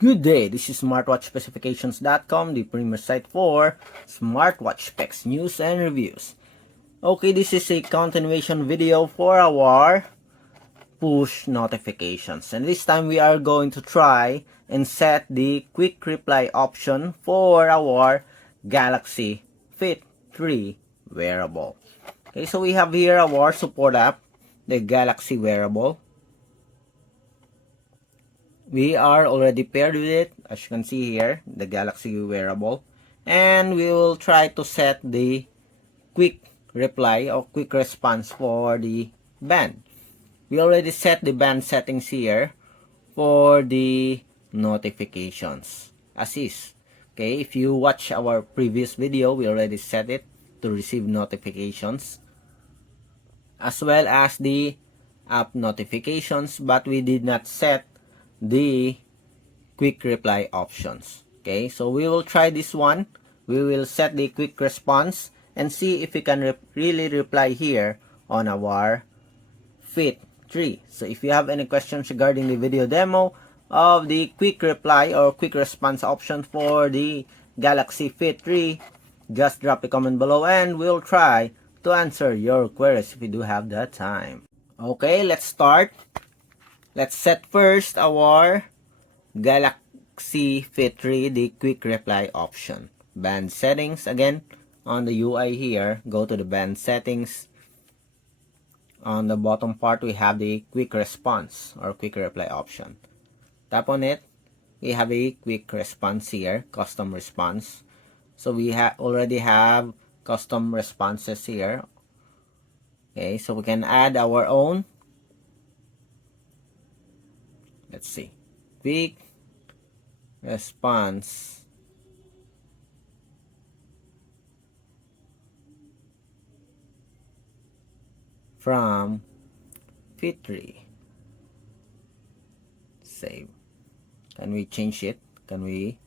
Good day, this is smartwatchspecifications.com, the premier site for smartwatch specs, news, and reviews. Okay, this is a continuation video for our push notifications. And this time we are going to try and set the quick reply option for our Galaxy Fit3 wearable. Okay, so we have here our support app, the Galaxy wearable. We are already paired with it, as you can see here, the Galaxy wearable. And we will try to set the quick reply or quick response for the band. We already set the band settings here for the notifications, as is. Okay, if you watch our previous video, we already set it to receive notifications, as well as the app notifications, but we did not set the quick reply options. Okay, so we will try this one. We will set the quick response and see if we can really reply here on our Fit3. So if you have any questions regarding the video demo of the quick reply or quick response option for the Galaxy Fit3, just drop a comment below and we'll try to answer your queries if we do have that time. Okay, let's start. Let's set first our Galaxy Fit3, the quick reply option. Band settings, again, on the UI here, go to the band settings. On the bottom part, we have the quick response or quick reply option. Tap on it. We have a quick response here, custom response. So we already have custom responses here. Okay, so we can add our own. Let's see. Quick response from Fit3. Save. Can we change it? Can we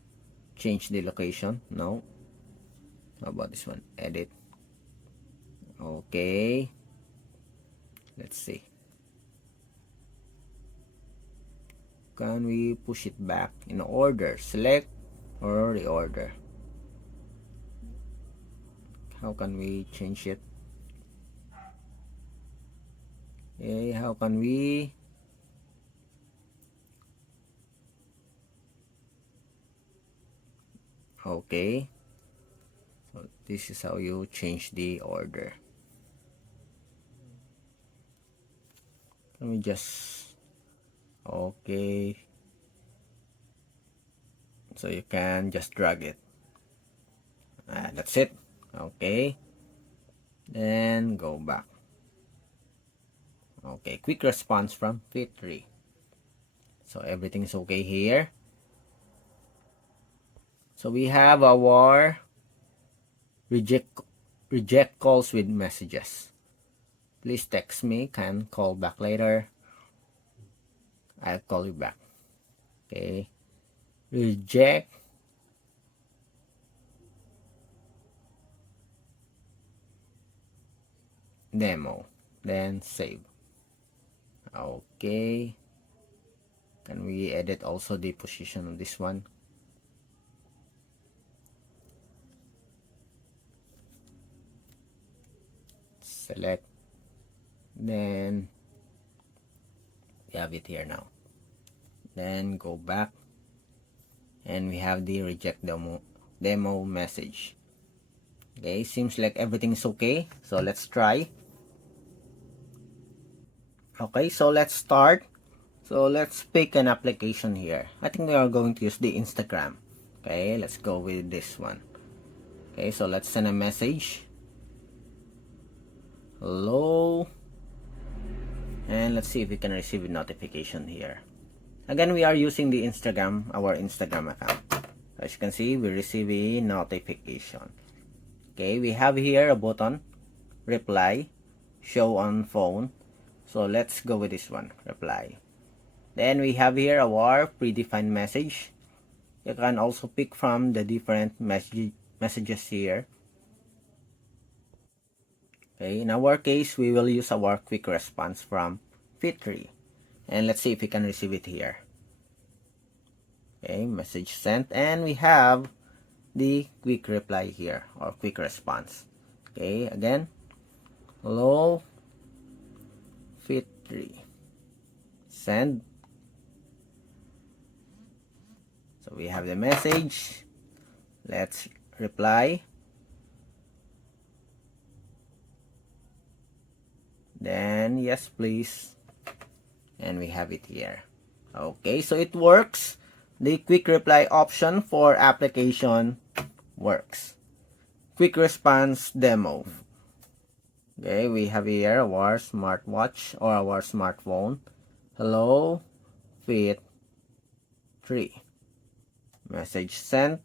change the location? No. How about this one? Edit. Okay. Let's see. Can we push it back in order? Select or reorder. How can we change it? Okay, how can we okay, so this is how you change the order. Let me just okay, so you can just drag it. That's it. Okay, then go back. Okay, quick response from Fit3. So everything's okay here. So we have our reject calls with messages. Please text me, can call back later. I'll call you back. Okay. Reject demo. Then save. Okay. Can we edit also the position of this one? Select. Then we have it here now. Then go back and we have the reject demo message. Okay, seems like everything's okay. So let's try. Okay, so let's start. So let's pick an application here. I think we are going to use the Instagram. Okay, let's go with this one. Okay, so let's send a message. Hello. And let's see if we can receive a notification here. Again, we are using the Instagram, our Instagram account. As you can see, we receive a notification. Okay, we have here a button, reply, show on phone. So let's go with this one, reply. Then we have here our predefined message. You can also pick from the different messages here. Okay, in our case, we will use our quick response from Fit3. And let's see if we can receive it here. Okay, message sent, and we have the quick reply here, or quick response. Okay, again, hello Fit3, send. So we have the message. Let's reply. Then yes please, and we have it here. Okay, so it works. The quick reply option for application works. Quick response demo. Okay, we have here our smartwatch or our smartphone. Hello Fit3, message sent.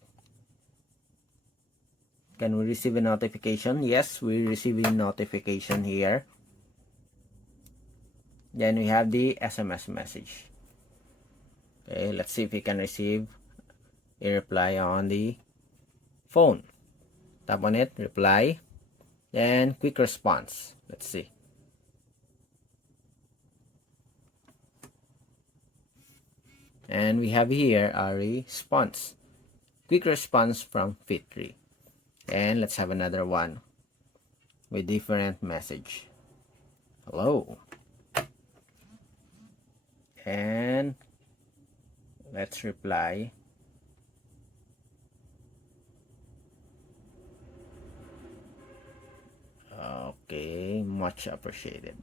Can we receive a notification? Yes, we receive a notification here. Then we have the SMS message. Okay, let's see if we can receive a reply on the phone. Tap on it, reply, then quick response. Let's see. And we have here a response. Quick response from Fit3. And let's have another one with different message. Hello. And let's reply. Okay, much appreciated.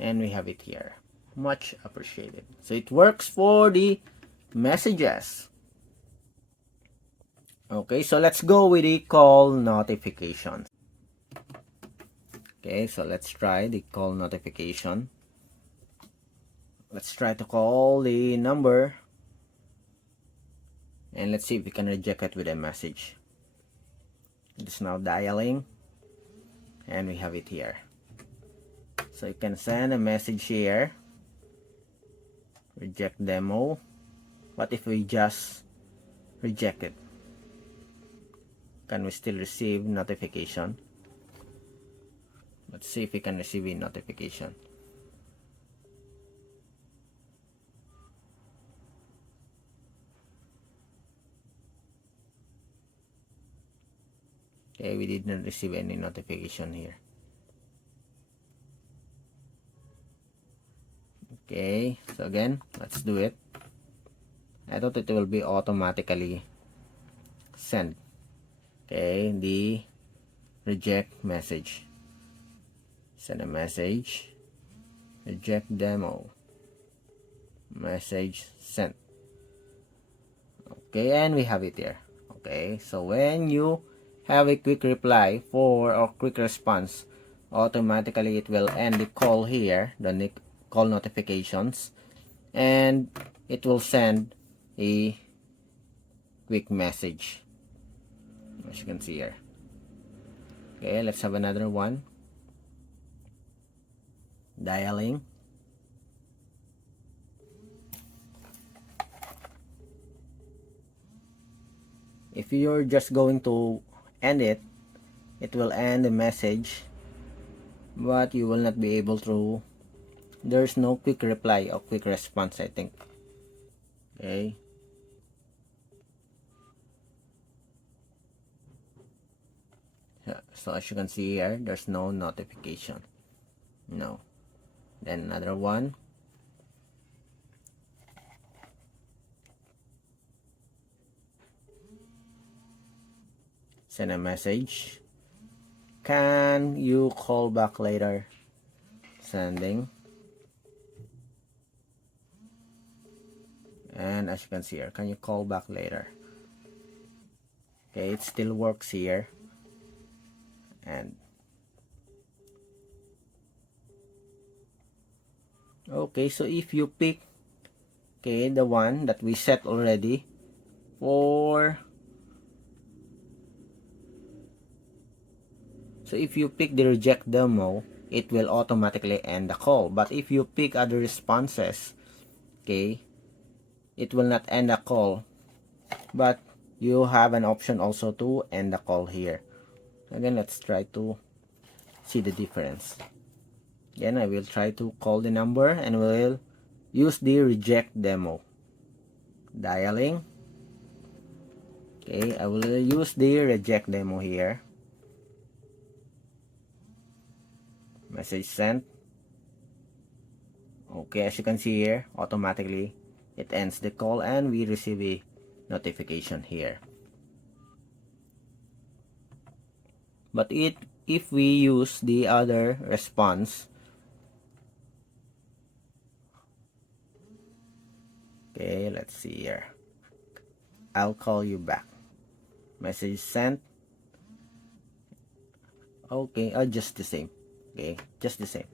And we have it here. Much appreciated. So it works for the messages. Okay, so let's go with the call notifications. Okay, so let's try the call notification. Let's try to call the number. And let's see if we can reject it with a message. It's now dialing. And we have it here. So you can send a message here. Reject demo. What if we just reject it? Can we still receive notification? Let's see if we can receive a notification. Okay, we did not receive any notification here. Okay, so again, let's do it. I thought it will be automatically sent. Okay, the reject message. Send a message. Reject demo. Message sent. Okay, and we have it here. Okay, so when you have a quick reply for or quick response, automatically it will end the call here, the call notifications, and it will send a quick message, as you can see here. Okay, let's have another one. Dialing. If you're just going to end it, it will end the message, but you will not be able to. There's no quick reply or quick response, I think. Okay. So as you can see here, there's no notification. No. Then another one. Send a message. Can you call back later? Sending. And as you can see here, can you call back later? Okay, it still works here. And okay, so if you pick, okay, the one that we set already for, so if you pick the reject demo, it will automatically end the call. But if you pick other responses, okay, it will not end the call, but you have an option also to end the call here. Again, let's try to see the difference. Again, I will try to call the number and we'll use the reject demo. Dialing. Okay, I will use the reject demo here. Message sent. Okay, as you can see here, automatically it ends the call and we receive a notification here. But if we use the other response, okay, let's see here. I'll call you back. Message sent. Okay, just the same. Okay, just the same.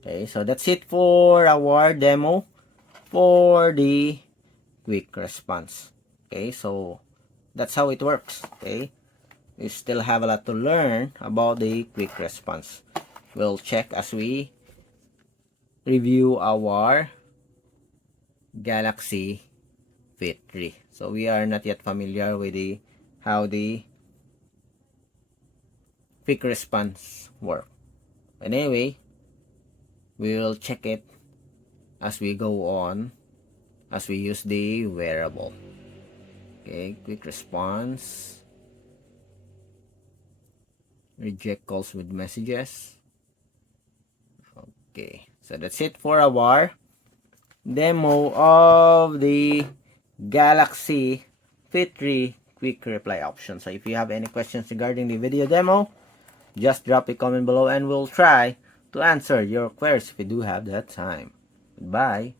Okay, so that's it for our demo for the quick response. Okay, so that's how it works. Okay, we still have a lot to learn about the quick response. We'll check as we review our Galaxy Fit3. So we are not yet familiar with how the quick response work. Anyway, we will check it as we go on, as we use the wearable. Okay, quick response. Reject calls with messages. Okay, so that's it for our demo of the Galaxy Fit3 quick reply option. So if you have any questions regarding the video demo, just drop a comment below and we'll try to answer your queries if we do have that time. Goodbye.